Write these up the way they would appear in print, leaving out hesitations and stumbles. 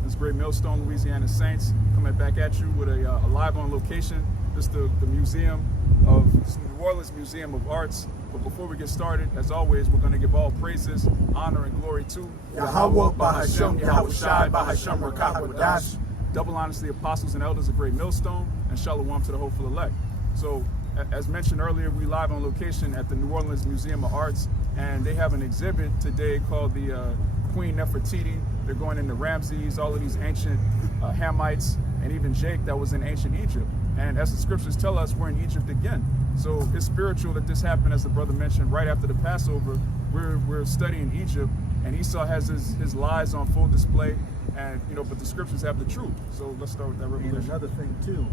This great Millstone, Louisiana Saints, coming back at you with a live on location. This is the museum of New Orleans Museum of Arts. But before we get started, as always, we're going to give all praises, honor, and glory to YAHAWAH, bahasham, Yahawashi, bahasham, rakah, double honors to the apostles and elders of great Millstone, and Shalawam to the hopeful elect. So, as mentioned earlier, we live on location at the New Orleans Museum of Arts, and they have an exhibit today called the Queen Nefertiti. They're going into Ramses, all of these ancient Hamites, and even Jake that was in ancient Egypt. And as the scriptures tell us, we're in Egypt again. So it's spiritual that this happened, as the brother mentioned, right after the Passover. We're studying Egypt, and Esau has his lies on full display, and but the scriptures have the truth. So let's start with that revelation. And another thing too,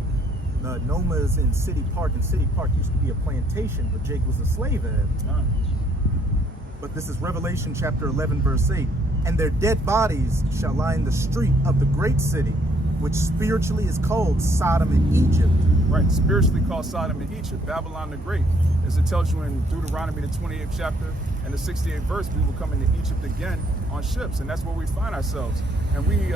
the Nomas in City Park, and City Park used to be a plantation, but Jake was a slave at. But this is Revelation chapter 11, verse 8. And their dead bodies shall lie in the street of the great city, which spiritually is called Sodom and Egypt. Right, spiritually called Sodom and Egypt, Babylon the Great. As it tells you in Deuteronomy, the 28th chapter and the 68th verse, we will come into Egypt again on ships, and that's where we find ourselves. And we,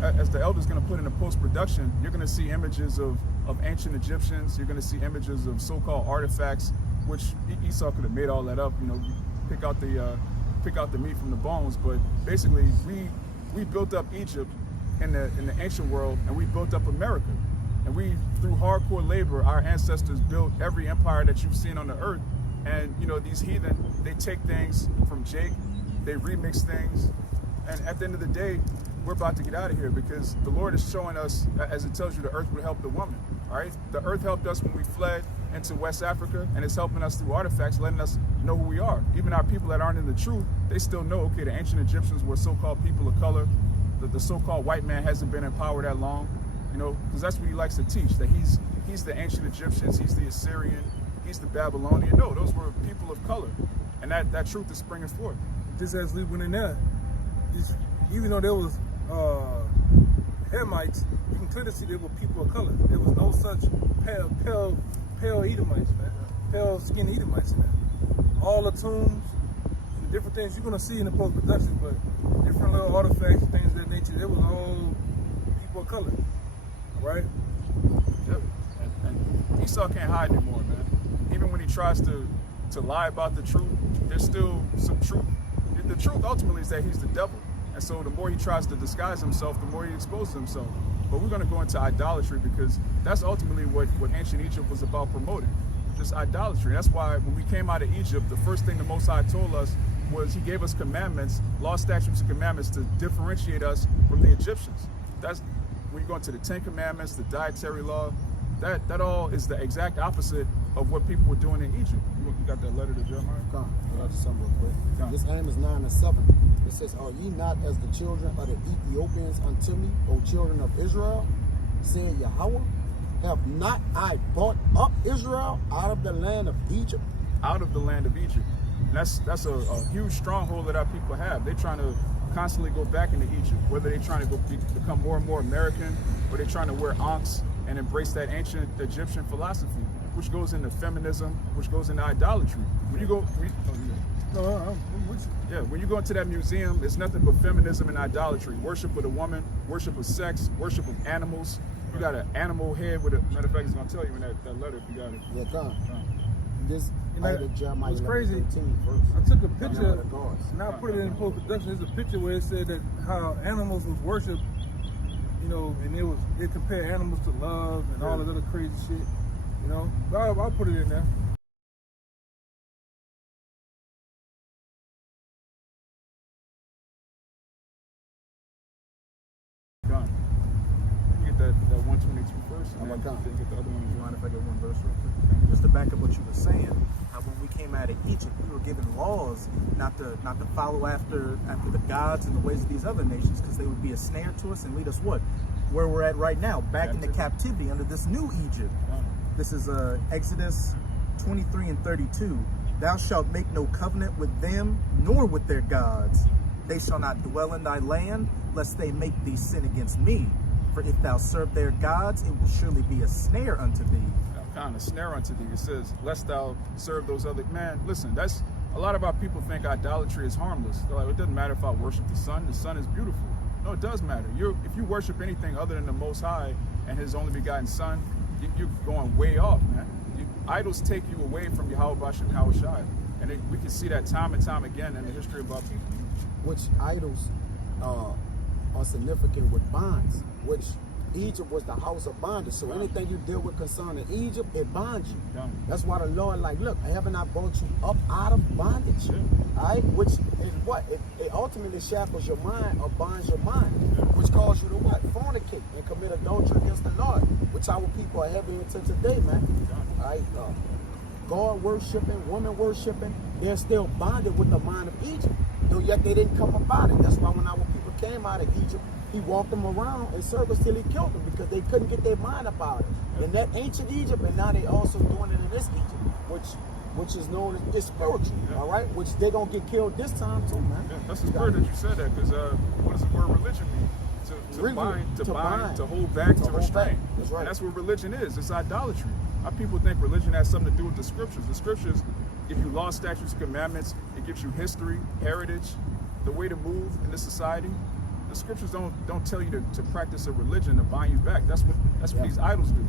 as the elder's going to put in the post-production, you're going to see images of ancient Egyptians. You're going to see images of so-called artifacts, which Esau could have made all that up. Pick out the meat from the bones. But basically, we built up Egypt in the ancient world, and we built up America. And we, through hardcore labor, our ancestors built every empire that you've seen on the earth. And these heathen, they take things from Jake, they remix things, and at the end of the day, we're about to get out of here, because the Lord is showing us, as it tells you, the earth would help the woman. All right, the earth helped us when we fled into West Africa, and it's helping us through artifacts, letting us know who we are. Even our people that aren't in the truth, they still know, okay, the ancient Egyptians were so-called people of color. The so-called white man hasn't been in power that long, because that's what he likes to teach, that he's the ancient Egyptians, he's the Assyrian, he's the Babylonian. No, those were people of color, and that truth is springing forth. Just as we went in there, even though there was Hamites, you can clearly see there were people of color. There was no such pale Edomites, man. Pale skin Edomites in there. All the tombs, the different things you're gonna see in the post-production, but different little artifacts, things of that nature, it was all people of color, right? Yep. And Esau can't hide anymore, man. Even when he tries to lie about the truth, there's still some truth. The truth ultimately is that he's the devil. And so the more he tries to disguise himself, the more he exposes himself. But we're going to go into idolatry, because that's ultimately what ancient Egypt was about promoting, just idolatry. That's why when we came out of Egypt, the first thing the Most High told us was he gave us commandments, law, statutes, and commandments to differentiate us from the Egyptians. That's when you go into the 10 Commandments, the dietary law, that all is the exact opposite of what people were doing in Egypt. You got that letter to Jeremiah? Come, I got some real quick. This Amos 9 and 7. It says, "Are ye not as the children of the Ethiopians unto me, O children of Israel? Said Yahweh, have not I brought up Israel out of the land of Egypt?" Out of the land of Egypt. And that's a huge stronghold that our people have. They're trying to constantly go back into Egypt, whether they're trying to become more and more American, or they're trying to wear ankhs and embrace that ancient Egyptian philosophy, which goes into feminism, which goes into idolatry. When you go, when you go into that museum, it's nothing but feminism and idolatry. Worship of a woman, worship of sex, worship of animals. You got an animal head with a, matter of fact, it's gonna tell you in that letter if you got it. Yeah, come. This Jeremiah what's crazy, 13 verse. I took a picture, and I put it in post-production. There's a picture where it said that how animals was worshipped, and it compared animals to love and all this other crazy shit, But I'll put it in there. Done. You get that 122 first, and then get the other one. You mind if I get one verse real quick? Just to back up what you were saying, how when we came out of Egypt, we were given laws not to follow after the gods and the ways of these other nations, because they would be a snare to us and lead us where we're at right now, back into captivity under this new Egypt. This is Exodus 23 and 32. Thou shalt make no covenant with them, nor with their gods. They shall not dwell in thy land, lest they make thee sin against me. For if thou serve their gods, it will surely be a snare unto thee. A snare unto thee. It says, lest thou serve those other. Man, listen, that's a lot of our people think idolatry is harmless. They're like, it doesn't matter if I worship the sun is beautiful. No, it does matter. If you worship anything other than the Most High and His only begotten Son, you're going way off, man. Idols take you away from Yahawashi and Yahawashi. And we can see that time and time again in the history of our people. Which idols are significant with bonds, which Egypt was the house of bondage. So anything you deal with concerning Egypt, it bonds you. That's why the Lord, like, look, haven't I brought you up out of bondage? All right, which is what? It ultimately shackles your mind or binds your mind, which causes you to what? Fornicate and commit adultery against the Lord, which our people are heavy into today, man. All right, God worshiping, woman worshiping, they're still bonded with the mind of Egypt, though yet they didn't come about it. That's why when our people came out of Egypt, He walked them around in circles till He killed them, because they couldn't get their mind about it. In that ancient Egypt, and now they also doing it in this Egypt, which is known as spiritual, all right? Which they're going to get killed this time too, man. Yeah, that's the word that you said that, because what does the word religion mean? To bind, to hold back, to restrain. That's right. And that's what religion is. It's idolatry. Our people think religion has something to do with the scriptures. The scriptures give you law, statutes, commandments. It gives you history, heritage, the way to move in this society. The scriptures don't tell you to practice a religion to bind you back. That's what these idols do.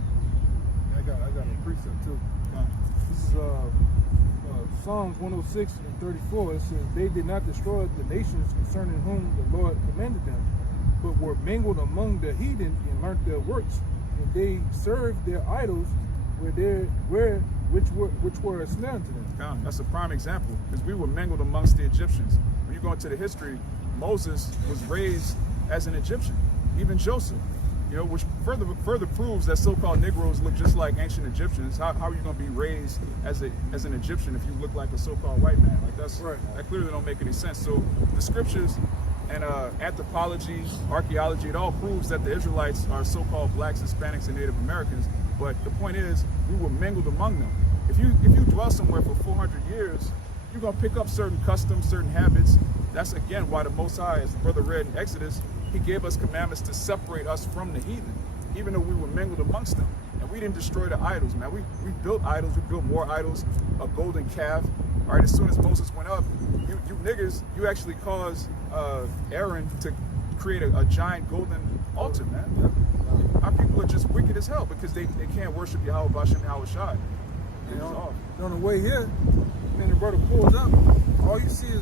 I got a precept too. This is Psalms 106 and 34. It says, "They did not destroy the nations concerning whom the Lord commanded them, but were mingled among the heathen and learnt their works, and they served their idols which were a snare to them." That's a prime example, because we were mingled amongst the Egyptians. When you go into the history, Moses was raised as an Egyptian, even Joseph, which further proves that so-called Negroes look just like ancient Egyptians. How are you going to be raised as an Egyptian if you look like a so-called white man? Like that clearly don't make any sense. So the scriptures and anthropology, archaeology, it all proves that the Israelites are so-called blacks, Hispanics, and Native Americans. But the point is, we were mingled among them. If you dwell somewhere for 400 years, you're going to pick up certain customs, certain habits. That's, again, why the Most High, as the brother read in Exodus, He gave us commandments to separate us from the heathen, even though we were mingled amongst them. And we didn't destroy the idols, man. We built idols. We built more idols, a golden calf. All right, as soon as Moses went up, you niggas, you actually caused Aaron to create a giant golden altar, man. Our people are just wicked as hell because they can't worship Yahweh, Bahasham, Yahawashi. On the way here, man, the brother pulls up. All you see is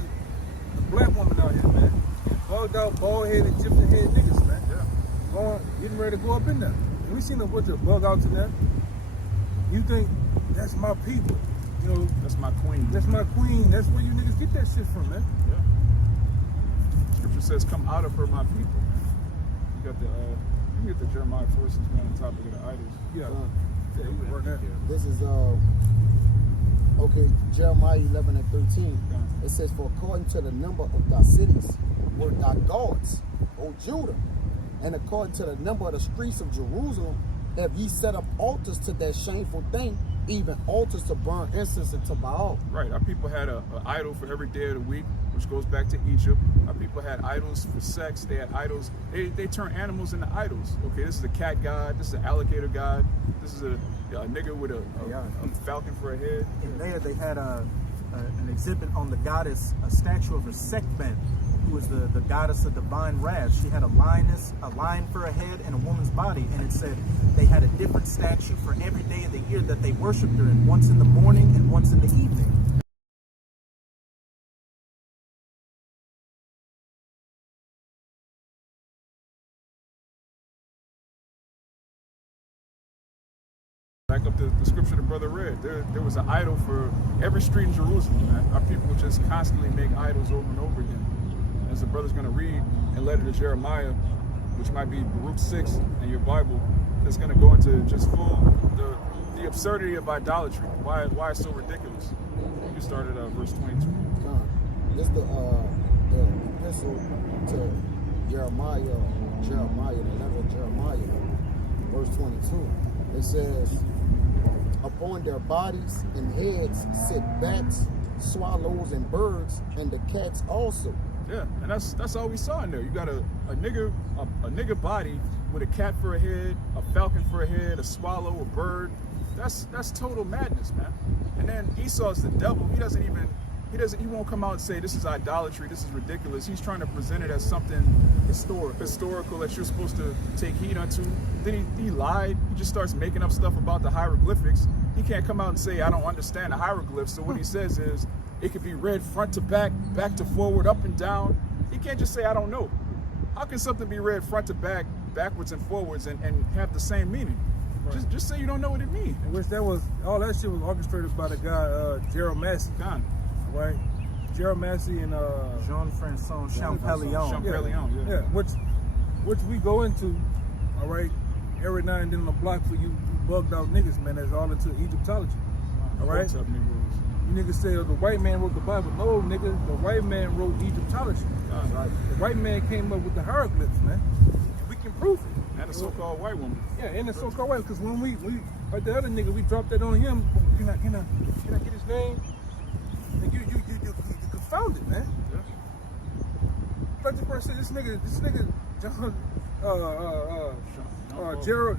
a black woman out here, man. Bugged out, bald-headed, Egyptian-head niggas, man. Yeah. Getting ready to go up in there. And we seen a bunch of bug outs in there. You think, that's my people. That's my queen. That's my queen. That's where you niggas get that shit from, man. Yeah. Scripture says, "Come out of her, my people." Man. You got you can get the Jeremiah first since we're on the topic of the idols. Yeah. You can work that. This is Jeremiah 11 and 13. It says, "For according to the number of thy cities were thy gods, O Judah, and according to the number of the streets of Jerusalem have ye set up altars to that shameful thing, even altars to burn incense and to Baal." Right. Our people had an idol for every day of the week, which goes back to Egypt. Our people had idols for sex. They had idols. They turn animals into idols. Okay, this is a cat god. This is an alligator god. This is a nigga with a falcon for a head. In there, they had an exhibit on the goddess, a statue of her Sekben, who was the goddess of divine wrath. She had a lion for a head and a woman's body, and it said they had a different statue for every day of the year that they worshipped her in, once in the morning and once in the evening. Back up the scripture the brother read. There was an idol for every street in Jerusalem, man. Our people would just constantly make idols over and over again. As the brother's going to read in letter to Jeremiah, which might be Baruch 6 in your Bible, that's going to go into just the absurdity of idolatry. Why it's so ridiculous. You started at verse 22. This is the epistle to Jeremiah, the letter of Jeremiah, verse 22. It says, "Upon their bodies and heads sit bats, swallows, and birds, and the cats also." Yeah, and that's all we saw in there. You got a nigger body with a cat for a head, a falcon for a head, a swallow, a bird. That's total madness, man. And then Esau's the devil. He doesn't even He won't come out and say this is idolatry, this is ridiculous. He's trying to present it as something historical that you're supposed to take heed unto. Then he lied. He just starts making up stuff about the hieroglyphics. He can't come out and say I don't understand the hieroglyphs. So what he says is it could be read front to back, back to forward, up and down. He can't just say I don't know. How can something be read front to back, backwards and forwards, and have the same meaning? Right. Just say you don't know what it means. In which all that shit was orchestrated by the guy Gerald Massey. Right? Gerald Massey and Jean-François Champollion. Yeah. Which we go into, all right, every now and then on the block for you bugged out niggas, man, that's all into Egyptology. All right? What's up, Negroes? You niggas say the white man wrote the Bible. No, nigga, the white man wrote Egyptology. Right. The white man came up with the hieroglyphs, man. And we can prove it. And the so-called white woman. Yeah, and the so-called white, because when we like the other nigga, we dropped that on him. Can I get his name? And you confounded, man. Yeah. Like the person said, this nigga,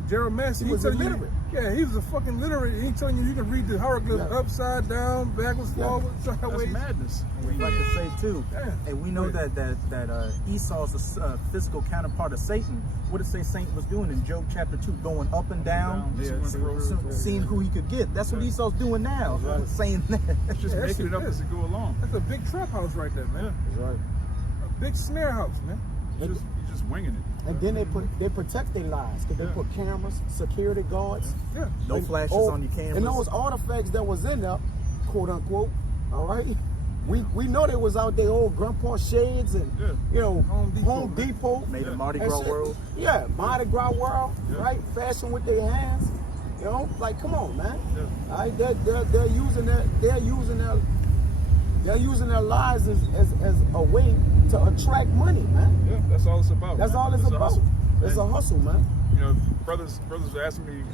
Gerald Massey, He was illiterate. Yeah, he was a fucking literate. He telling you can read the hieroglyphs upside down, backwards, forward, sideways. That's madness. And we like to say too, and we know Right. that Esau's a physical counterpart of Satan. What did say Satan was doing in Job chapter 2, going up and down, seeing who he could get. That's what Esau's doing now, saying that. Just making it up as it go along. That's a big trap house right there, man. That's right. A big snare house, man. You're just winging it. And then they protect their lives because they put cameras, security guards. Yeah. No flashes on your cameras. And those artifacts that was in there, quote unquote, all right. We know they was out there old grandpa shades and you know Home Depot. Made a Mardi Gras world. Yeah, Mardi Gras world, right? Fashion with their hands. You know, like come on, man. All right, they're using their lives as a way to attract money, man. Yeah, that's all it's about. That's all it's about. It's a hustle, man. You know, brothers were asking me, you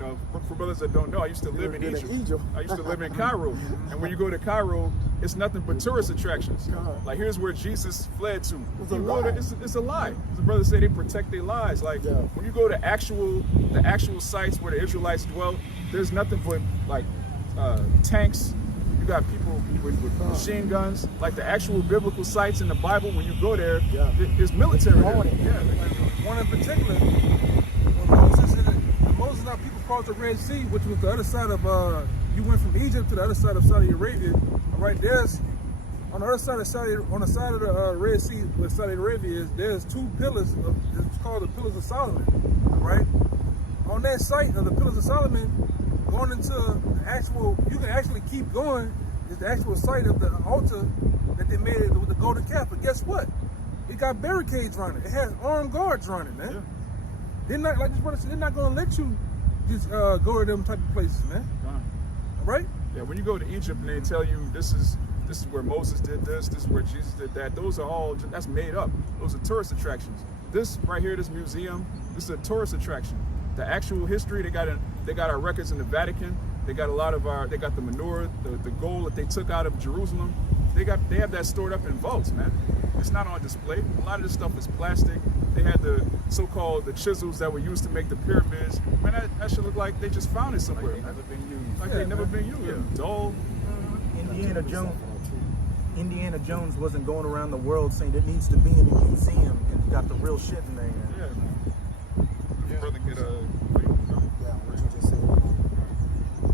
know, for brothers that don't know, I used to live in Egypt. I used to live in Cairo. And when you go to Cairo, it's nothing but tourist attractions. Like here's where Jesus fled to. It's a lie. It's a lie. The brothers say they protect their lives. Like when you go to the actual sites where the Israelites dwelt, there's nothing but like tanks. You got people with machine guns, like the actual biblical sites in the Bible. When you go there, there's military there. One in particular, when Moses and our people crossed the Red Sea, which was the other side of you went from Egypt to the other side of Saudi Arabia. Right there's on the other side of on the side of the Red Sea where Saudi Arabia is. There's two pillars. It's called the Pillars of Solomon. Right on that site of the Pillars of Solomon. Going into the actual, you can actually keep going, is the actual site of the altar that they made with the golden calf. But guess what? It got barricades around it. It has armed guards around it, man. They're not, like this brother said, they're not going to let you just go to them type of places, man. Right? Yeah, when you go to Egypt and they tell you this is where Moses did this is where Jesus did that, those are all, that's made up. Those are tourist attractions. This right here, this museum, this is a tourist attraction. The actual history, they got our records in the Vatican. They got a lot of they got the menorah, the gold that they took out of Jerusalem. They have that stored up in vaults, man. It's not on display. A lot of this stuff is plastic. They had the so-called the chisels that were used to make the pyramids. Man, that should look like they just found it somewhere. Like never been used. Like they never been used. Yeah. Dull. Indiana Jones wasn't going around the world saying it needs to be in a museum and you got the real shit in there. Yeah, man. Brother get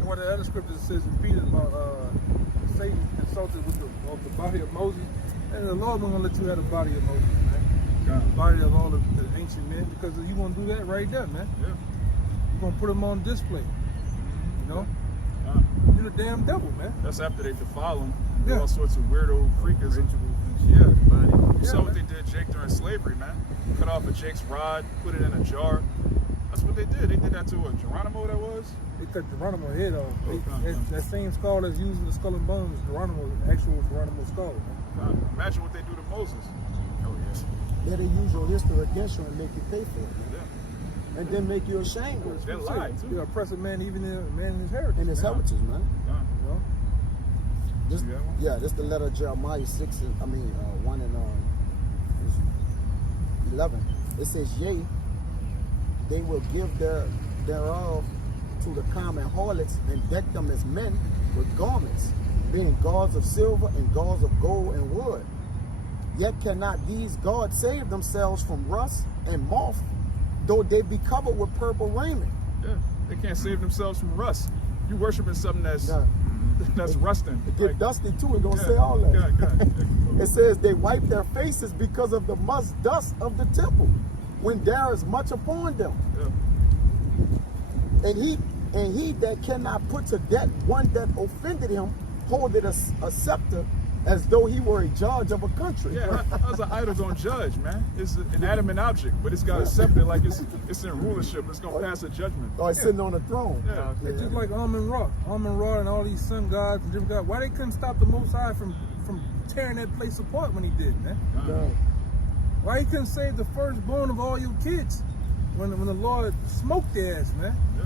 one of the other scriptures says repeated about Satan consulted with the body of Moses, and the Lord wasn't gonna let you have the body of Moses, man. The body of all the ancient men, because you gonna do that right there, man. Yeah. You're gonna put them on display. You know? You're the damn devil, man. That's after they defile them. All sorts of weirdo freakism. You saw what they did Jake during slavery, man. Cut off a Jake's rod, put it in a jar. That's what they did. They did that to Geronimo, that was? They cut Geronimo's head off. That same skull that's used in the Skull and Bones, Geronimo, actual Geronimo skull. Man. Imagine what they do to Moses. Oh, yeah. Let they use your history against you and make you pay for it. Yeah. And then make you ashamed of it. They lie, too. You're oppressive man, even a man in his heritage. And his heritage, man. You know? This the letter of Jeremiah 6, 1 and 11. It says, yea, they will give thereof to the common harlots and deck them as men with garments being gods of silver and gods of gold and wood. Yet cannot these gods save themselves from rust and moth, though they be covered with purple raiment. Yeah, they can't save themselves from rust. You worshiping something that's rusting. It get dusty too, it's gonna say all that. It says they wipe their faces because of the musk dust of the temple, when there is much upon them. Yeah. And he that cannot put to death one that offended him, holdeth a scepter as though he were a judge of a country. Yeah, how's an idol gonna judge, man? It's an inanimate object, but it's got a scepter, like it's in rulership. It's gonna pass a judgment. Or it's sitting on a throne. Yeah. It's just like Amun-Ra and all these sun gods and different gods. Why they couldn't stop the Most High from tearing that place apart when he did, man? Why he couldn't save the firstborn of all your kids when the Lord smoked their ass, man? Yeah.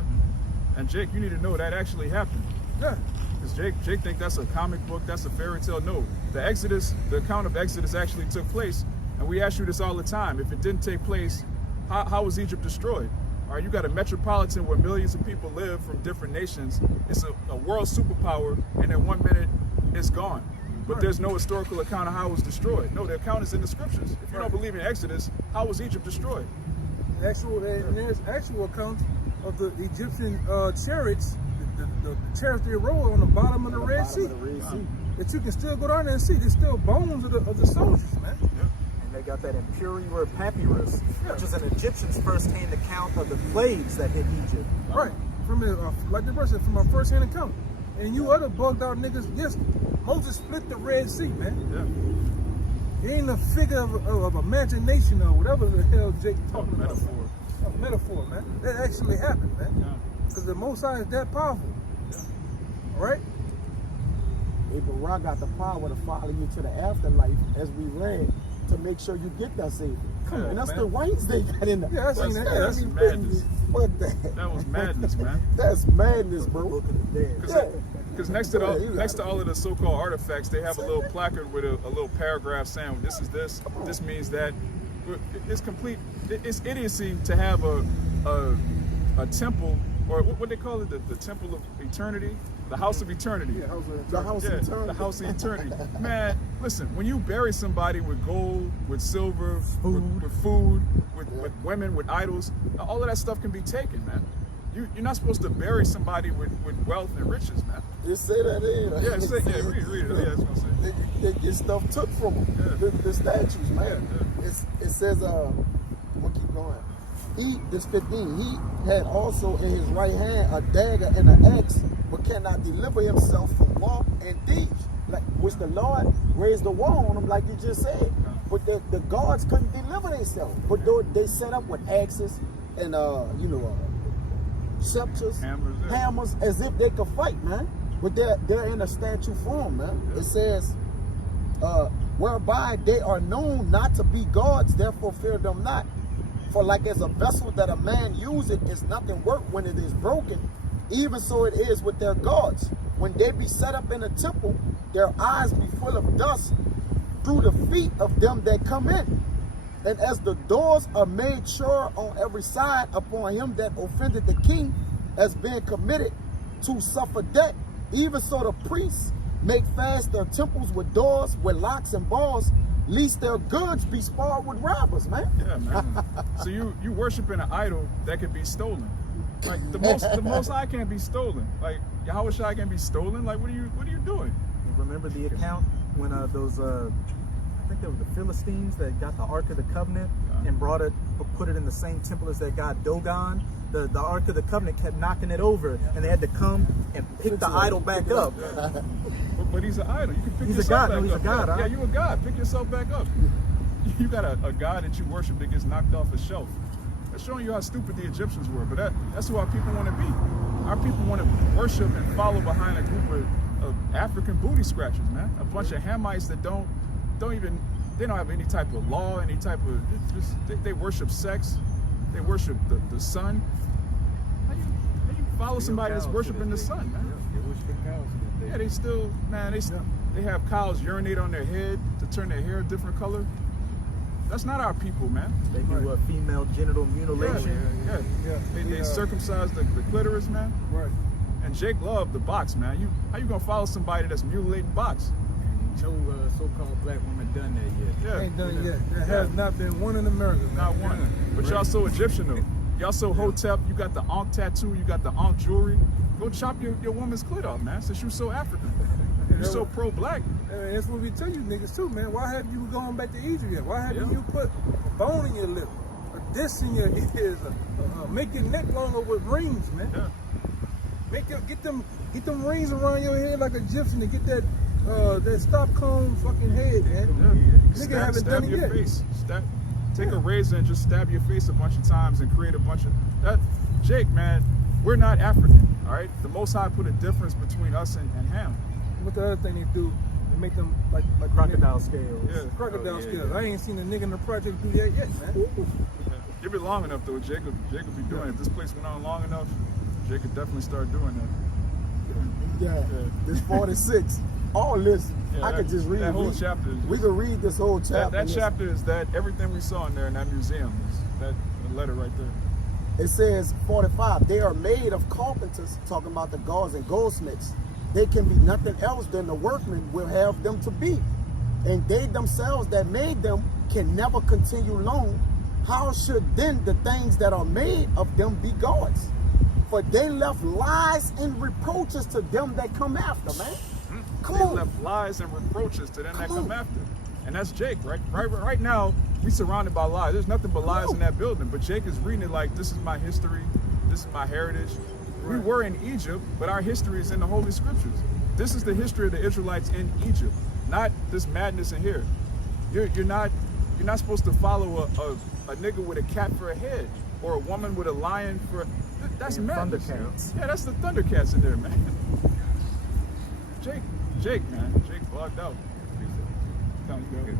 And Jake, you need to know that actually happened. Yeah. Because Jake think that's a comic book, that's a fairy tale. No, the account of Exodus actually took place. And we ask you this all the time. If it didn't take place, how was Egypt destroyed? All right, you got a metropolitan where millions of people live from different nations. It's a world superpower, and in 1 minute, it's gone. But there's no historical account of how it was destroyed. No, the account is in the scriptures. If you don't believe in Exodus, how was Egypt destroyed? And there's actual accounts of the Egyptian chariots, the chariots they rode on the bottom of the Red Sea. That you can still go down there and see. There's still bones of the soldiers, man. Yeah. And they got that imperial papyrus, which is an Egyptian's first-hand account of the plagues that hit Egypt. Right. From like the verse said, from our first-hand account. And you other bugged out niggas, yes, Moses split the Red Sea, man. Yeah. It ain't a figure of imagination or whatever the hell Jake talking about. Metaphor. A metaphor, man. That actually happened, man. Because the Most High is that powerful. All right? Abraham got the power to follow you to the afterlife, as we read, to make sure you get that Savior. Come And that's man. the whites they got in there. Yeah, I seen that. Yeah, that's madness. What the? That was madness, man. That's madness, bro. Book of the Dead. Because next to all of the so-called artifacts, they have a little placard with a little paragraph saying, this is this means that. It's complete. It's idiocy to have a temple, or what they call it, the temple of eternity, the house of eternity. Yeah, The house of eternity. The house of eternity. Man, listen, when you bury somebody with gold, with silver, with food, with women, with idols, all of that stuff can be taken, man. You're not supposed to bury somebody with wealth and riches, man. Just say that in. Read it. Yeah, that's what I'm saying. They get stuff took from them. Yeah. The statues, man. Yeah. It says, we'll keep going. This 15, he had also in his right hand a dagger and an axe, but cannot deliver himself from war and deeds, like which the Lord raised the war on him, like you just said. But the gods couldn't deliver themselves. But though they set up with axes and scepters, hammers, as if they could fight, man. But they're in a statue form, man. Yeah. It says, whereby they are known not to be gods, therefore fear them not. For like as a vessel that a man useth is nothing worth when it is broken, even so it is with their gods. When they be set up in a temple, their eyes be full of dust through the feet of them that come in. And as the doors are made sure on every side upon him that offended the king, as being committed to suffer debt, even so the priests make fast their temples with doors, with locks and bars, lest their goods be spoiled with robbers, man. Yeah, man. So you worshiping an idol that could be stolen. Like the most high can't be stolen. Like Yahawashi can't be stolen. Like what are you doing? You remember the account when those I think they were the Philistines that got the Ark of the Covenant and put it in the same temple as their god Dogon. The Ark of the Covenant kept knocking it over, and they had to come and pick the idol back up. But he's an idol. You can pick He's a yourself god. back No, he's up. a god, Yeah, huh? you a god. Pick yourself back up. You got a god that you worship that gets knocked off the shelf. That's showing you how stupid the Egyptians were. But that's who our people want to be. Our people want to worship and follow behind a group of African booty scratchers, man. A bunch of Hamites that don't have any type of law, any type of they worship sex. They worship the sun. How you follow somebody that's worshiping the sun, man? Yeah, they still, man, they have cows urinate on their head to turn their hair a different color. That's not our people, man. They do female genital mutilation. Yeah. They circumcise the clitoris, man. Right. And Jake loved the box, man. How you gonna follow somebody that's mutilating box? No so-called black woman done that yet. Yeah, Ain't done yet. There has not been one in America. not one. But y'all so Egyptian though. Y'all so Hotep. You got the Ankh tattoo. You got the Ankh jewelry. Go chop your woman's clit off, man. Since you so African, you're so pro-black. And that's what we tell you niggas too, man. Why haven't you gone back to Egypt yet? Why haven't you put a bone in your lip, a disc in your ears, make your neck longer with rings, man? Yeah. Get them rings around your head like a Egyptian to get that stop cone fucking head, man. Yeah. Nigga haven't Stab done it your yet. face. Take a razor and just stab your face a bunch of times and create a bunch of that. Jake, man, we're not African, all right? The Most High put a difference between us and Ham. What the other thing they do? They make them like Crocodile scales. Yeah. crocodile scales. I ain't seen a nigga in the project do that yet, man. Give it long enough though, Jake will be doing it. If this place went on long enough, Jake could definitely start doing that. Yeah, this 46. All this, Yeah, I could just read. that whole chapter. We could read this whole chapter. That chapter is that everything we saw in there in that museum. Is that the letter right there. It says 45. They are made of carpenters, talking about the guards and goldsmiths. They can be nothing else than the workmen will have them to be. And they themselves that made them can never continue long. How should then the things that are made of them be gods? For they left lies and reproaches to them that come after, man. Come They on. left lies and reproaches to them that Come come on. after. And that's Jake, right? Right now, we surrounded by lies. There's nothing but lies in that building. But Jake is reading it like, this is my history. This is my heritage. We were in Egypt, but our history is in the Holy Scriptures. This is the history of the Israelites in Egypt, not this madness in here. You're not supposed to follow a nigga with a cat for a head or a woman with a lion for. That's madness. Thundercats. Yeah, that's the Thundercats in there, man. Jake, man. Jake bugged out. Sounds good.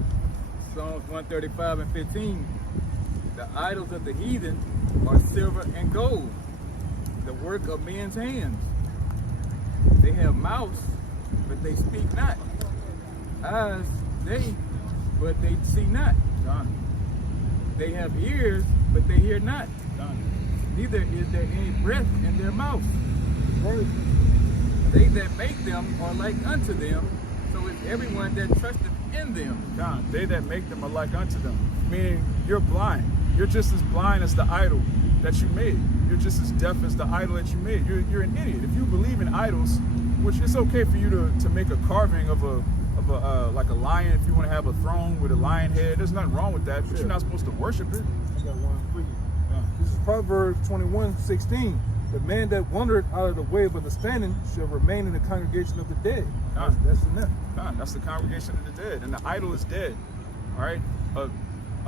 Psalms 135 and 15. The idols of the heathen are silver and gold, the work of men's hands. They have mouths, but they speak not. Eyes, but they see not. Done. They have ears, but they hear not. Done. Neither is there any breath in their mouth. They that make them are like unto them, so is everyone that trusteth in them. God, they that make them are like unto them. Meaning, you're blind. You're just as blind as the idol that you made. You're just as deaf as the idol that you made. You're an idiot. If you believe in idols, which it's okay for you to make a carving of a like a lion, if you want to have a throne with a lion head, there's nothing wrong with that, but you're not supposed to worship it. I got one for you. This is Proverbs 21:16. The man that wandereth out of the way of understanding shall remain in the congregation of the dead. That's enough. God, that's the congregation of the dead, and the idol is dead. All right, a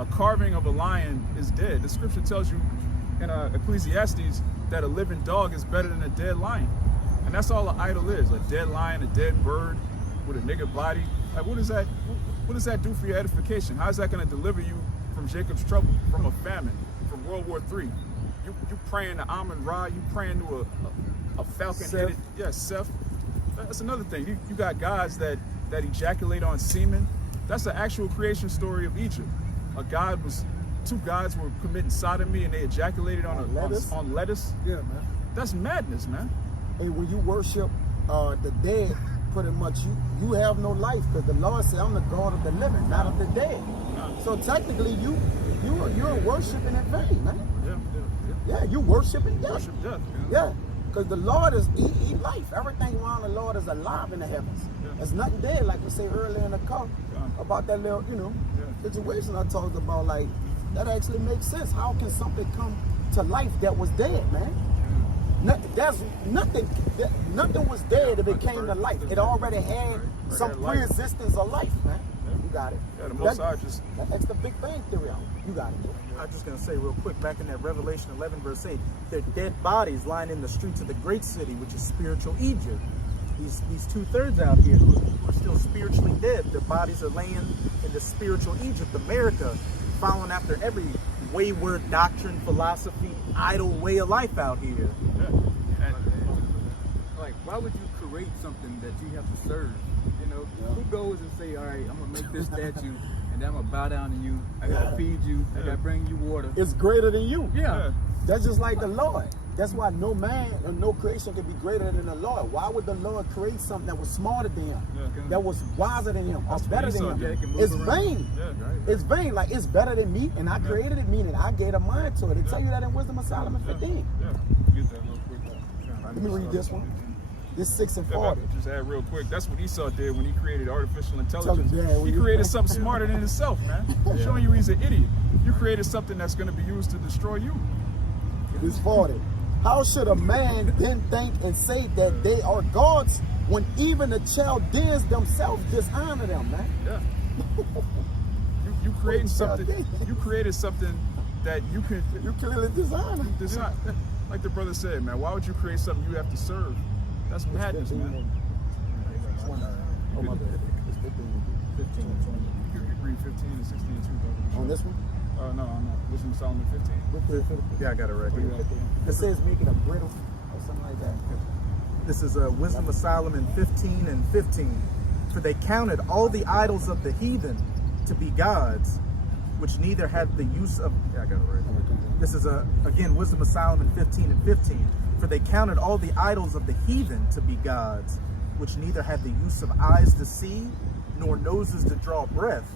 carving of a lion is dead. The scripture tells you in Ecclesiastes that a living dog is better than a dead lion, and that's all an idol is: a dead lion, a dead bird with a nigger body. Like, what does that? What does that do for your edification? How is that going to deliver you from Jacob's trouble, from a famine, from World War III? You praying to Amun Ra, you praying to a falcon-headed, Seth. That's another thing. You got gods that ejaculate on semen. That's the actual creation story of Egypt. Two gods were committing sodomy and they ejaculated on lettuce. Yeah, man. That's madness, man. And when you worship the dead, pretty much you have no life, because the Lord said, I'm the God of the living, not of the dead. So technically you're worshiping in vain, man. Yeah, you worshiping death. Worship death. Yeah, because the Lord is he life. Everything around the Lord is alive in the heavens. There's nothing dead, like we say earlier in the call about that little, situation I talked about. Like, that actually makes sense. How can something come to life that was dead, man? Nothing was dead if it came to life. It already had some pre-existence of life, man. You got it. Yeah, the Most High just... That's the Big Bang Theory out. You got it. I was just going to say real quick, back in that Revelation 11 verse 8, their dead bodies lying in the streets of the great city, which is spiritual Egypt. These 2/3 out here who are still spiritually dead, their bodies are laying in the spiritual Egypt, America, following after every wayward doctrine, philosophy, idle way of life out here. Like, why would you create something that you have to serve? Who goes and say, all right, I'm gonna make this statue and then I'm gonna bow down to you, I gotta feed you, I gotta bring you water. It's greater than you. Yeah. That's just like the Lord. That's why no man or no creation can be greater than the Lord. Why would the Lord create something that was smarter than him, that was wiser than him, or better than him? It's vain. It's vain. Like, it's better than me, and I created it, meaning I gave a mind to it. They tell you that in Wisdom of Solomon 15. Get that real quick. Let me read this one. This 6 and 40. Just add real quick. That's what Esau did when he created artificial intelligence. Yeah, He created something smarter than himself, man. Showing you he's an idiot. You created something that's going to be used to destroy you. This 40. How should a man then think and say that they are gods when even the Chaldeans themselves dishonor them, man? Yeah. you created something. You created something that you could. You clearly dishonor. Like the brother said, man. Why would you create something you have to serve? That's madness, man. Oh, my bad. It's 15 and 20. You read 15 and 16 and 2, brother. On this one? No. Wisdom of Solomon 15. Yeah, I got it right here. It says make it a brittle or something like that. This is Wisdom of Solomon 15 and 15. For they counted all the idols of the heathen to be gods, which neither had the use of... Yeah, I got it right. This is, again, Wisdom of Solomon 15 and 15. For they counted all the idols of the heathen to be gods, which neither had the use of eyes to see, nor noses to draw breath,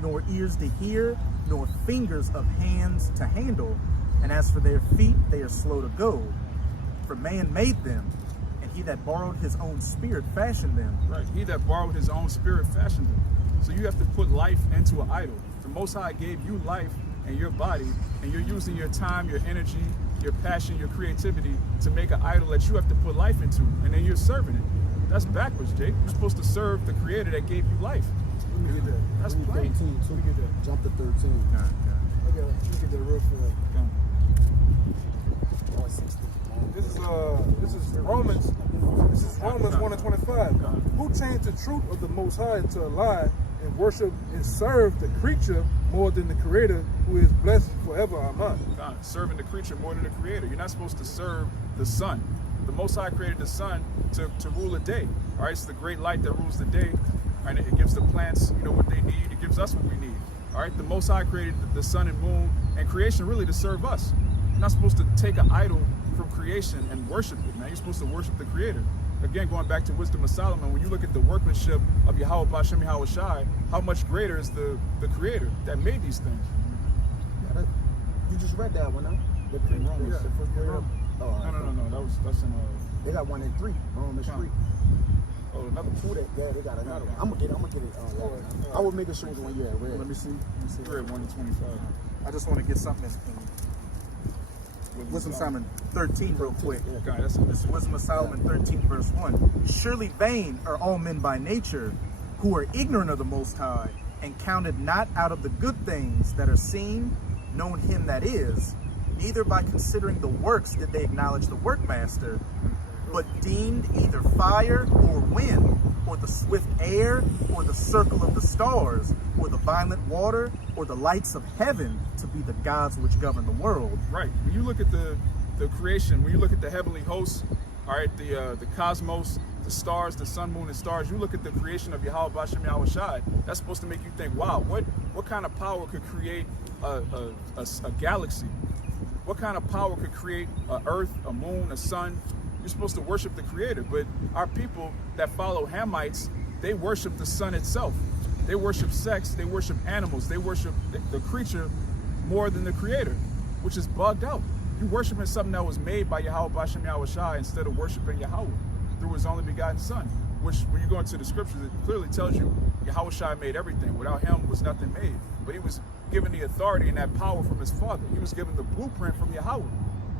nor ears to hear, nor fingers of hands to handle. And as for their feet, they are slow to go. For man made them, and he that borrowed his own spirit fashioned them. Right. He that borrowed his own spirit fashioned them. So you have to put life into an idol. The Most High gave you life and your body, and you're using your time, your energy, your passion, your creativity to make an idol that you have to put life into, and then you're serving it. That's backwards, Jake. You're supposed to serve the Creator that gave you life. That's plain. 13, too. Jump to 13. Okay, let me get that real quick. This is Romans. This is Romans 1 and 25. Who changed the truth of the Most High into a lie and worship and serve the creature more than the Creator, who is blessed forever. Amen. God, serving the creature more than the Creator. You're not supposed to serve the sun. The Most High created the sun to rule the day. All right, it's the great light that rules the day, and it gives the plants, what they need. It gives us what we need. All right, the Most High created the sun and moon and creation really to serve us. You're not supposed to take an idol from creation and worship it, man. You're supposed to worship the Creator. Again, going back to Wisdom of Solomon, when you look at the workmanship of Yahawah, bahasham, Yahawashi, how much greater is the Creator that made these things? Yeah, you just read that one, huh? In Romans. The first grade. No. That's in they got 1 and 3. Romans 3. Oh, another Who that? Yeah, they got another one. I'm gonna get it. I will make sure the one you had read. Let me see. Read 1 to 25. I just want to get something in Wisdom of Solomon 13 real quick. God, that's This is Wisdom of Solomon 13 verse 1. Surely vain are all men by nature, who are ignorant of the Most High, and counted not out of the good things that are seen, known him that is, neither by considering the works did they acknowledge the workmaster, but deemed either fire or wind, or the swift air, or the circle of the stars, or the violent water, or the lights of heaven to be the gods which govern the world. right. When you look at the creation, when you look at the heavenly hosts, all right, the cosmos, the stars, the sun, moon, and stars, you look at the creation of Yahawah, bahasham, Yahawashi, that's supposed to make you think, wow, what kind of power could create a galaxy? What kind of power could create an earth, a moon, a sun? You're supposed to worship the Creator, but our people that follow Hamites, they worship the sun itself. They worship sex, they worship animals, they worship the creature more than the Creator, which is bugged out. You're worshiping something that was made by Yahawah, bahasham, Yahawashi instead of worshiping Yahweh through his only begotten Son, which when you go into the scriptures, it clearly tells you Yahawashi made everything. Without him was nothing made. But he was given the authority and that power from his Father. He was given the blueprint from Yahweh.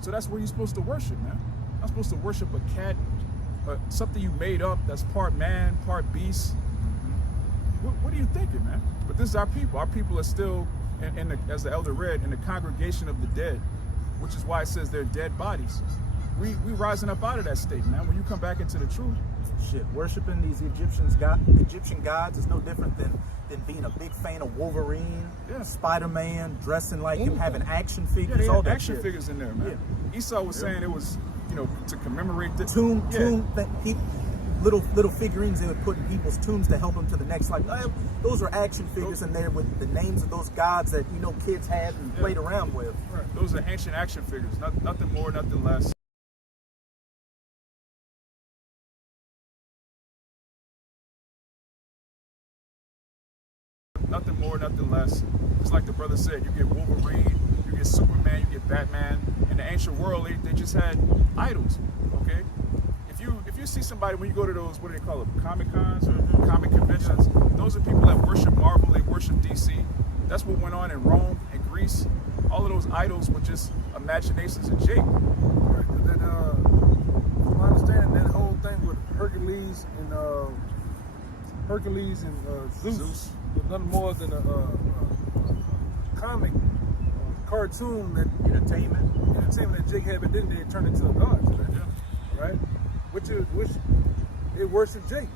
So that's where you're supposed to worship, man. You're not supposed to worship a cat, something you made up that's part man, part beast. What are you thinking, man? But this is our people. Our people are still, as the elder read, in the congregation of the dead, which is why it says they're dead bodies. We rising up out of that state, man. When you come back into the truth. Shit, worshiping these Egyptian gods is no different than being a big fan of Wolverine, Spider-Man, dressing like him, having action figures, Yeah, all that action shit. figures in there, man. Esau was saying it was, to commemorate the little figurines they would put in people's tombs to help them to the next life. Those are action figures in there with the names of those gods that kids had and played around with. Right. Those are ancient action figures, nothing more, nothing less. Nothing more, nothing less. Just like the brother said, you get Wolverine, you get Superman, you get Batman. In the ancient world, they just had idols, okay? If you see somebody, when you go to those, what do they call them, Comic Cons or comic conventions, those are people that worship Marvel, they worship DC. That's what went on in Rome and Greece. All of those idols were just imaginations of Jake. Right, 'cause then, from my understanding, that whole thing with Hercules and Zeus was nothing more than a comic cartoon that entertainment that Jake had, but then they turned into a god, right? Which they worship Jake.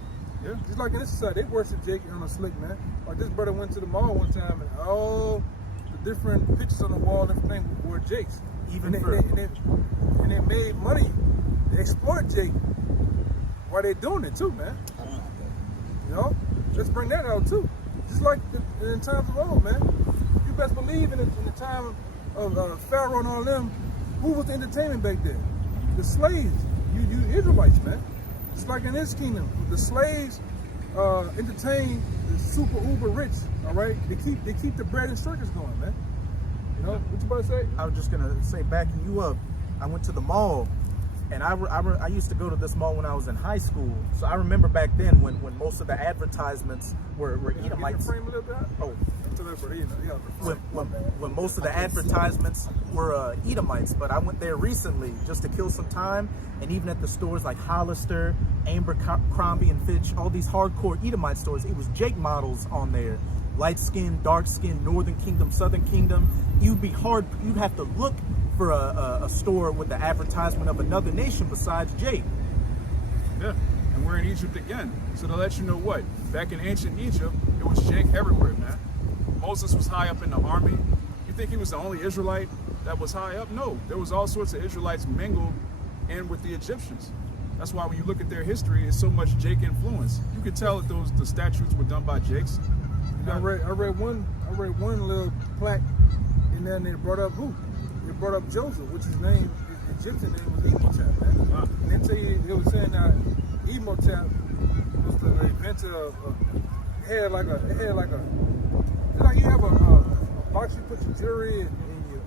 Yeah. Just like in this society, they worship Jake on a slick, man. Like this brother went to the mall one time and all the different pictures on the wall and everything were Jake's. Even and they made money. They exploit Jake while they're doing it too, man. You know? Let's bring that out too. Just like in times of old, man. You best believe in the time of Pharaoh and all them, who was the entertainment back then? The slaves. You Israelites, man. Just like in this kingdom, the slaves entertain the super uber rich. All right, they keep the bread and circus going, man. You know what you about to say? I was just gonna say, backing you up, I went to the mall, and I used to go to this mall when I was in high school. So I remember back then when most of the advertisements were Edomites. Frame a little bit? Oh, When when most of the advertisements were Edomites, but I went there recently just to kill some time, and even at the stores like Hollister, Abercrombie and Fitch, all these hardcore Edomite stores, it was Jake models on there. Light skin, dark skin, Northern Kingdom, Southern Kingdom. You'd have to look for a store with the advertisement of another nation besides Jake. Yeah, and we're in Egypt again. So to let you know what, back in ancient Egypt, it was Jake everywhere, man. Moses was high up in the army. You think he was the only Israelite that was high up? No, there was all sorts of Israelites mingled in with the Egyptians. That's why when you look at their history, it's so much Jake influence. You could tell that the statues were done by Jakes. I read one little plaque, and then they brought up who? They brought up Joseph, which his Egyptian name was Imhotep, man. Wow. And then it was saying that Imhotep was the inventor of like you have a box you put your jewelry and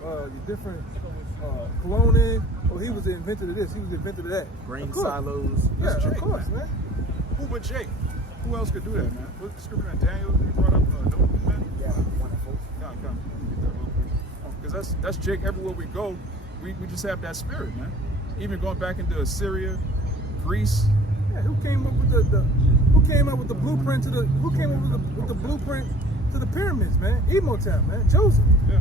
your different cologne in. Oh, he was the inventor of this. He was the inventor of that. Grain silos. Yeah, That's of Jake, course, man. Who but Jake? Who else could do that, man? What scripture in Daniel you brought up? Notebook, man? Yeah, wonderful. Come. Because that's Jake everywhere we go. We just have that spirit, man. Even going back into Assyria, Greece. Yeah, who came up with the blueprint to the blueprint to the pyramids, man? Imhotep, man. Joseph. Yeah.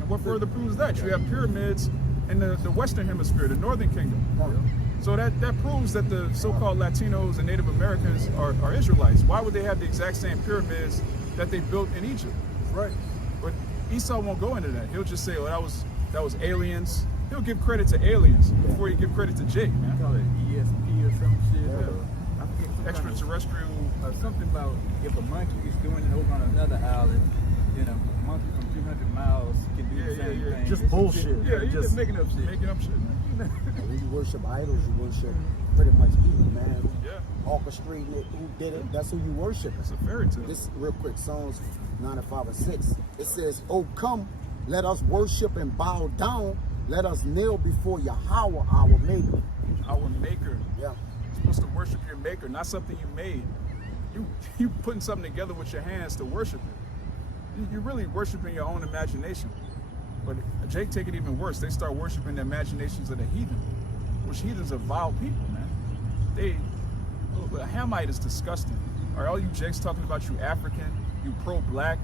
And what further proves that? You have pyramids in the Western Hemisphere, the Northern Kingdom. So that proves that the so-called Latinos and Native Americans are Israelites. Why would they have the exact same pyramids that they built in Egypt? Right. But Esau won't go into that. He'll just say, "Oh, that was aliens." He'll give credit to aliens before he give credit to Jake, man. Call it ESP or some shit. Yeah. I forget some Extraterrestrial. something about if a monkey is doing it over on another island, then a monkey from 200 miles can do the same thing. Just bullshit. Yeah, You're just making up shit. Making up shit, man. When you worship idols, you worship pretty much evil, man. Yeah. Orchestrating it, who did it, that's who you worship. It's a fairy tale. This real quick, Psalms 95:6. It says, "Oh, come, let us worship and bow down. Let us kneel before Yahawah, our Maker." Our maker. Yeah. You're supposed to worship your maker, not something you made. You putting something together with your hands to worship it. You're really worshiping your own imagination. But Jake take it even worse. They start worshiping the imaginations of the heathen, which heathens are vile people, man. A Hamite is disgusting. Are all you Jakes talking about you African, you pro-black?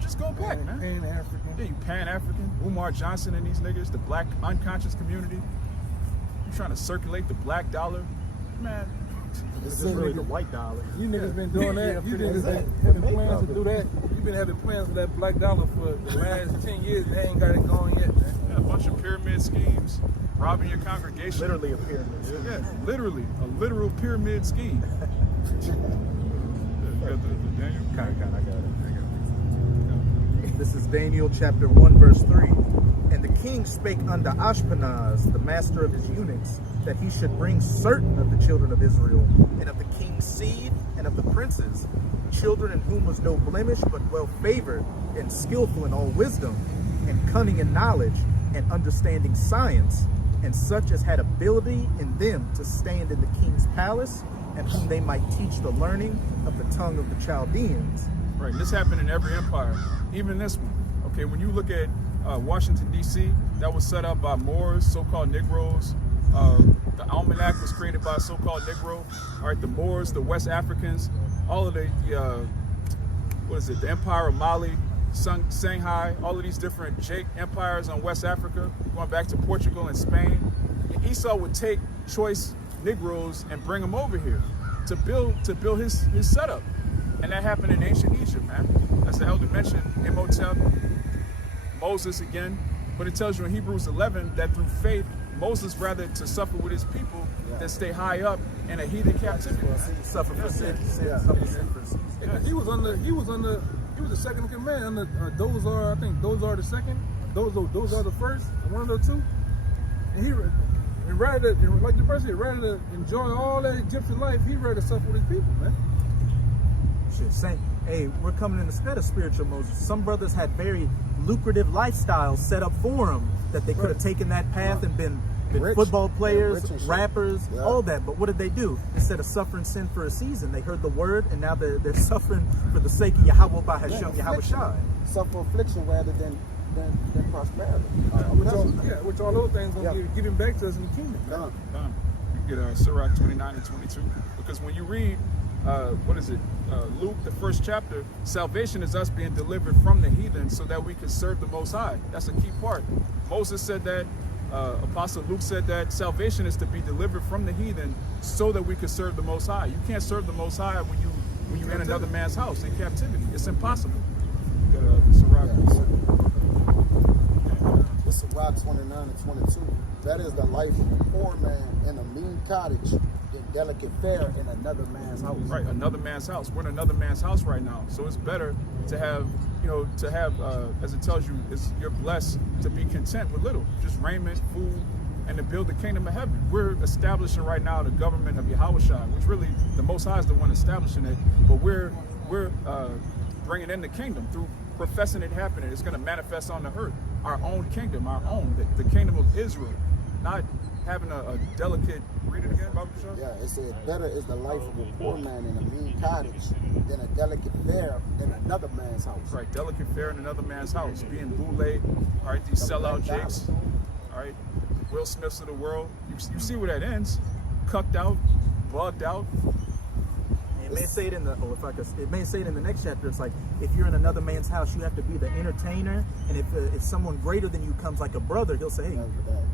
Just go back, man. Pan-African. Yeah, you Pan-African, Umar Johnson and these niggas, the black unconscious community. You trying to circulate the black dollar, man. This is really the white dollar. You niggas been doing that. You niggas been Exactly. having plans to do that. You've been having plans for that black dollar for the last 10 years. They ain't got it going yet, man. Yeah, a bunch of pyramid schemes, robbing your congregation. Literally a pyramid. Yeah, literally a literal pyramid scheme. You got the Daniel? I got it. This is Daniel chapter 1, verse 3. And the king spake unto Ashpenaz, the master of his eunuchs, that he should bring certain of the children of Israel, and of the king's seed, and of the princes, children in whom was no blemish, but well favored and skillful in all wisdom, and cunning in knowledge, and understanding science, and such as had ability in them to stand in the king's palace, and whom they might teach the learning of the tongue of the Chaldeans. Right, this happened in every empire, even this one. Okay, when you look at Washington, D.C., that was set up by Moors, so-called Negroes. The almanac was created by a so-called Negro. All right, the Moors, the West Africans, all of the Empire of Mali, Shanghai, all of these different Jake empires on West Africa, going back to Portugal and Spain. And Esau would take choice Negroes and bring them over here to build his setup. And that happened in ancient Egypt, man. As the elder mentioned, Imhotep, Moses again. But it tells you in Hebrews 11 that through faith, Moses rather to suffer with his people than stay high up in a heathen captivity. Suffer for sin. He was the second in command under those are the second, those are the first, one of the two. And rather than, like the person said, rather than enjoy all that Egyptian life, he rather suffer with his people, man. Shit, saying, hey, we're coming in the spiritual Moses. Some brothers had very lucrative lifestyles set up for them that they could have taken that path and been Rich. football players, Rich rappers, all that. But what did they do? Instead of suffering sin for a season, they heard the word, and now they're suffering for the sake of Yahawaah, bahasham, Yahawashi. Suffer affliction rather than prosperity. Which all those things gonna be given back to us in the kingdom. You get Sirach 29 and 22. Because when you read, Luke, the first chapter, salvation is us being delivered from the heathen so that we can serve the Most High. That's a key part. Moses said that, Apostle Luke said that salvation is to be delivered from the heathen so that we can serve the Most High. You can't serve the Most High when you're in another man's house in captivity. It's impossible. It's Sirach 29 and 22. That is the life of a poor man in a mean cottage, in delicate fare in another man's house. Right, another man's house. We're in another man's house right now. So it's better to have, as it tells you, you're blessed to be content with little. Just raiment, food, and to build the kingdom of heaven. We're establishing right now the government of Yahawashi, which really, the Most High is the one establishing it. But we're bringing in the kingdom through professing it happening. It's going to manifest on the earth. Our own kingdom, the kingdom of Israel. Not having a delicate, read it again, Bible Show? Yeah, it says, better is the life of a poor man in a mean cottage than a delicate fare in another man's house. Right, delicate fare in another man's house. Being boule, all right, these sellout jakes, all right, Will Smiths of the world. You see where that ends. Cucked out, bugged out. It may say it in the next chapter. It's like, if you're in another man's house, you have to be the entertainer, and if someone greater than you comes like a brother, he'll say,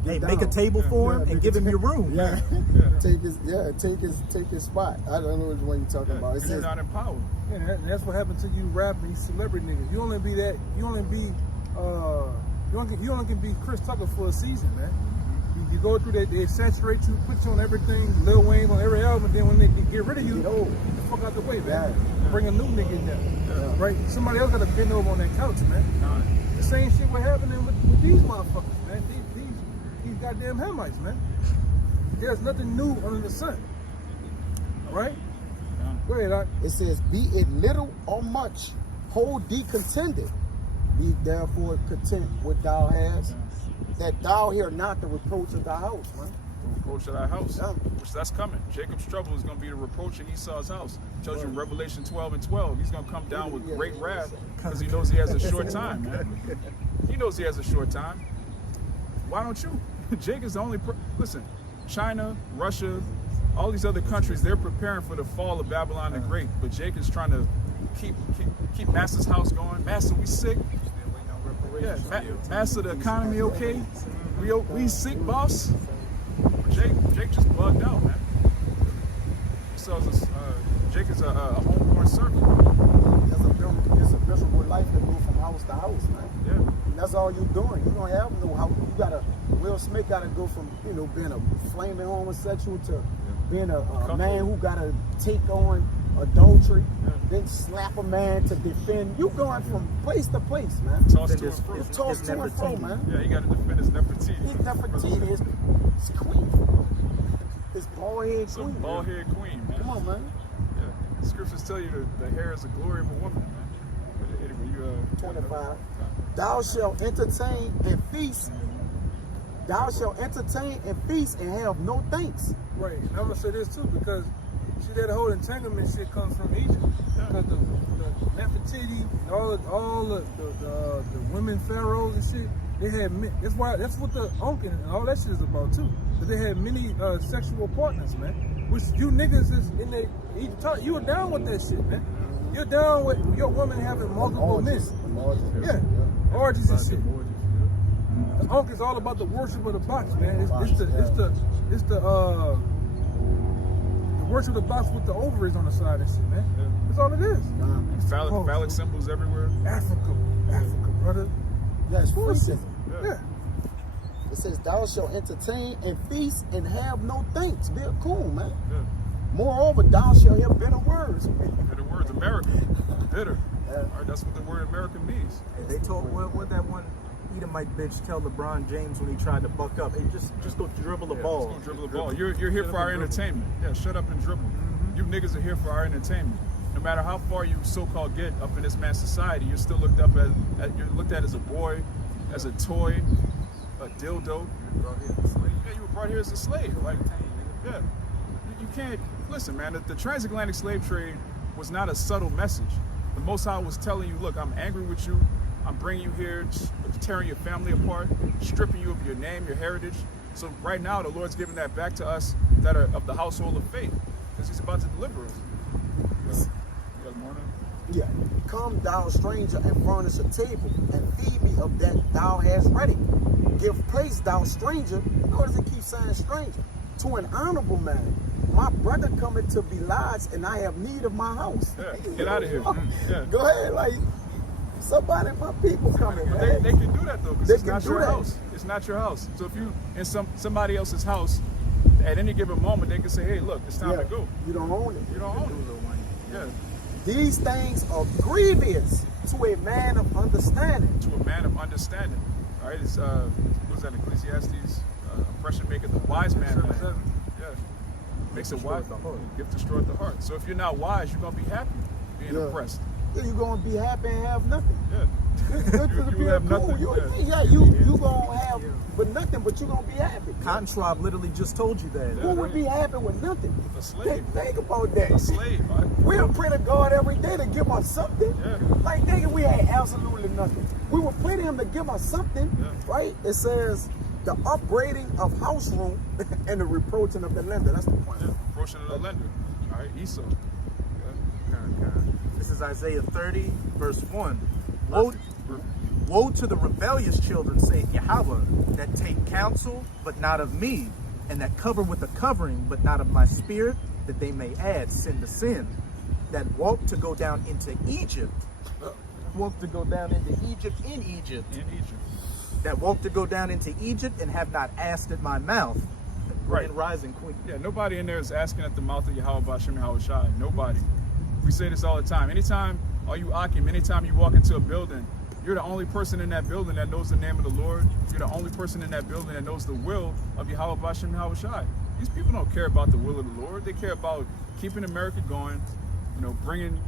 hey, make a table for him and give him your room. Take his spot. I don't know which one you're talking about. You're not empowered. Yeah, that's what happened to you rapping, these celebrity niggas. You only can be Chris Tucker for a season, man. You go through that, they saturate you, put you on everything, Lil Wayne on every album, then when they get rid of you, get the fuck out the way, man. Bring a new nigga in there. Right? Somebody else got to bend over on that couch, man. The same shit was happening with these motherfuckers, man. These goddamn Hamites, man. There's nothing new under the sun. Alright? Go ahead, Doc. It says, be it little or much, hold thee contented. Be therefore content with thou hast, that thou hear not the reproach of thy house, man. The reproach of thy house, which that's coming. Jacob's trouble is going to be the reproach in Esau's house. It tells you in Revelation 12 and 12, he's going to come down with great wrath because he knows he has a short time, man. He knows he has a short time. Why don't you? Jake is the only listen, China, Russia, all these other countries, they're preparing for the fall of Babylon the Great. But Jake is trying to keep Master's house going. Master, we sick. Yeah, Master, the economy okay? We sick, boss. Jake just bugged out, man. So Jake is a homeborn servant. It's a miserable life to go from house to house, man. Yeah. And that's all you're doing. You don't have no house. Will Smith gotta go from, being a flaming homosexual to being a man who gotta take on adultery, then slap a man to defend. You going from place to place, man. Tossed to and fro. You tossed to and fro, man. Yeah, he got to defend his Nefertiti. His Nefertiti, his queen. His bald-head queen. Bald-head queen, man. Come on, man. Yeah. Scriptures tell you the hair is the glory of a woman, man. But anyway, you 25. Thou shalt entertain and feast. Thou shalt entertain and feast and have no thanks. Right, and I'm gonna say this too because see that whole entanglement shit comes from Egypt. Because the Nefertiti, all the women pharaohs and shit, they had that's what the Ankh and all that shit is about too. But they had many sexual partners, man. Which you niggas is in the you were down with that shit, man. You're down with your woman having multiple men. Yeah, orgies and shit. The Ankh is all about the worship of the box, man. It's the worship of the box with the ovaries on the side and shit, man. Yeah. That's all it is. phallic symbols everywhere. Africa, brother. Yeah, it's freaking. Yeah. It says, thou shalt entertain and feast and have no thanks. Be cool, man. Yeah. Moreover, thou shalt hear bitter words. Bitter words, America. Bitter. Yeah. All right, that's what the word America means. Hey, they told what that one Edomite bitch tell LeBron James when he tried to buck up. Hey, just go dribble the ball. Just go dribble the ball. You're here for our entertainment. Yeah, shut up and dribble. Mm-hmm. You niggas are here for our entertainment. No matter how far you so-called get up in this man's society, you're still looked up you're looked at as a boy, as a toy, a dildo. Yeah, you were brought here as a slave. Like, yeah, you can't listen, man. The transatlantic slave trade was not a subtle message. The Most High was telling you, look, I'm angry with you. I'm bringing you here, tearing your family apart, stripping you of your name, your heritage. So right now, the Lord's giving that back to us that are of the household of faith, because He's about to deliver us. You guys morning? Yeah. Come, thou stranger, and furnish a table, and feed me of that thou hast ready. Give place, thou stranger. Notice it keeps saying stranger. To an honorable man. My brother cometh to be lodged, and I have need of my house. Yeah, get out of here. Yeah. Go ahead, like somebody, my people coming, man. They can do that though, because They it's can not do your that. house. It's not your house. So if you in somebody else's house, at any given moment, they can say, hey, look, it's time to go. You don't own it. You don't own it. Yeah. These things are grievous to a man of understanding. To a man of understanding. All right, it's what's that, Ecclesiastes? Oppression maketh a wise man. Yeah. Makes a wise gift destroyeth the heart. So if you're not wise, you're gonna be happy being oppressed. Yeah, you're gonna be happy and have nothing. Yeah. You have nothing. You gonna have but nothing, but you gonna be happy. Cotton Swab literally just told you that. Who would be happy with nothing? A slave. Think about that. A slave. We'll pray to God every day to give us something. Yeah. Like, nigga, we had absolutely nothing. We would pray to Him to give us something, right? It says the upbraiding of house room and the reproaching of the lender. That's the point. Yeah. Approaching of the lender. All right, Esau. This is Isaiah 30, verse 1. Woe to the rebellious children, saith Yahweh, that take counsel, but not of me, and that cover with a covering, but not of my spirit, that they may add sin to sin, that walk to go down into Egypt, in Egypt, that walk to go down into Egypt and have not asked at my mouth. Right. And rising queen. Yeah, nobody in there is asking at the mouth of Yahawah bahasham Yahawashi. Nobody. We say this all the time. Anytime, all you Akim, anytime you walk into a building, you're the only person in that building that knows the name of the Lord. You're the only person in that building that knows the will of Yahawah bahasham Yahawashi. These people don't care about the will of the Lord. They care about keeping America going, you know,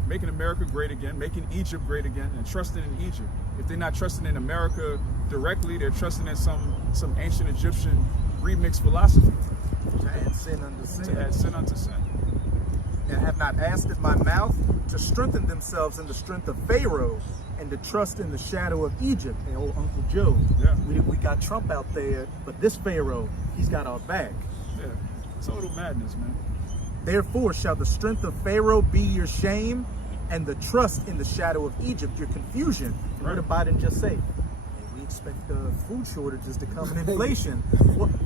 making America great again, making Egypt great again, and trusting in Egypt. If they're not trusting in America directly, they're trusting in some ancient Egyptian remixed philosophy. To add sin unto sin. To add sin unto sin. And have not asked at my mouth to strengthen themselves in the strength of Pharaoh and to trust in the shadow of Egypt. And old Uncle Joe, Yeah. we got Trump out there, but this Pharaoh, he's got our back. Yeah. Total madness, man. Therefore shall the strength of Pharaoh be your shame, and the trust in the shadow of Egypt your confusion. And what did Biden just say? Hey, we expect food shortages to come and inflation.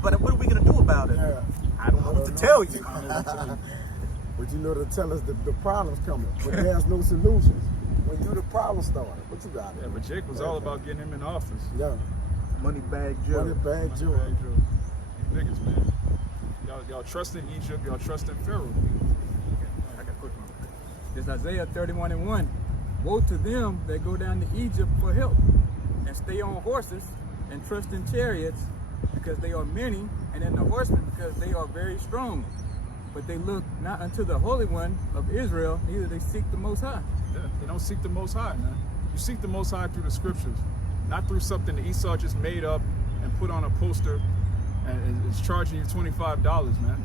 But what are we going to do about it? Yeah. I don't know what to tell you. But you know to tell us the problem's coming, but there's no solutions. When you the problem started, what you got? Yeah, but Jake was all about getting him in office. Yeah. Money bag Joe. Money bag Joe. Bad Joe. You niggas, man. Y'all trust in Egypt, y'all trust in Pharaoh. I got a quick one. There's Isaiah 31:1. Woe to them that go down to Egypt for help, and stay on horses, and trust in chariots, because they are many, and in the horsemen, because they are very strong. but they look not unto the Holy One of Israel, neither they seek the Most High. Yeah, they don't seek the Most High, man. You seek the Most High through the scriptures, not through something that Esau just made up and put on a poster and is charging you $25, man.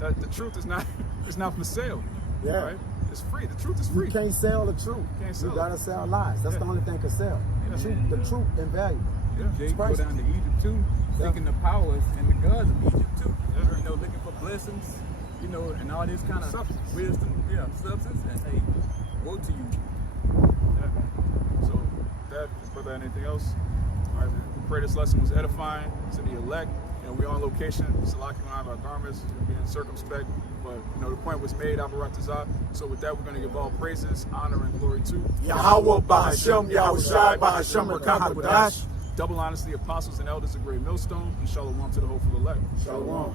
The truth is not it's not for sale. Yeah. Right? It's free. The truth is free. You can't sell the truth. Can't sell You gotta sell lies. That's Yeah. the only thing can sell. Yeah. The truth invaluable. Yeah. Jacob go priceless. down to Egypt too, Yeah. seeking the powers and the gods of Egypt too. Yeah. You know, looking for blessings, you know, and all this kind of Substance. wisdom, substance. And hey, woe to you. Yeah. So that, brother, anything else? All right, man. We pray this lesson was edifying to the elect. You know, we're on location. Salaki and I have our garments, being circumspect. But you know, the point was made, Abaratazah. So with that, we're going to give all praises, honor, and glory to Yahawah, bahasham, Yahawashi, bahasham, Rakahadash. double honors to the apostles and elders of Great Millstone, and Shalawam to the hopeful elect. Shalawam.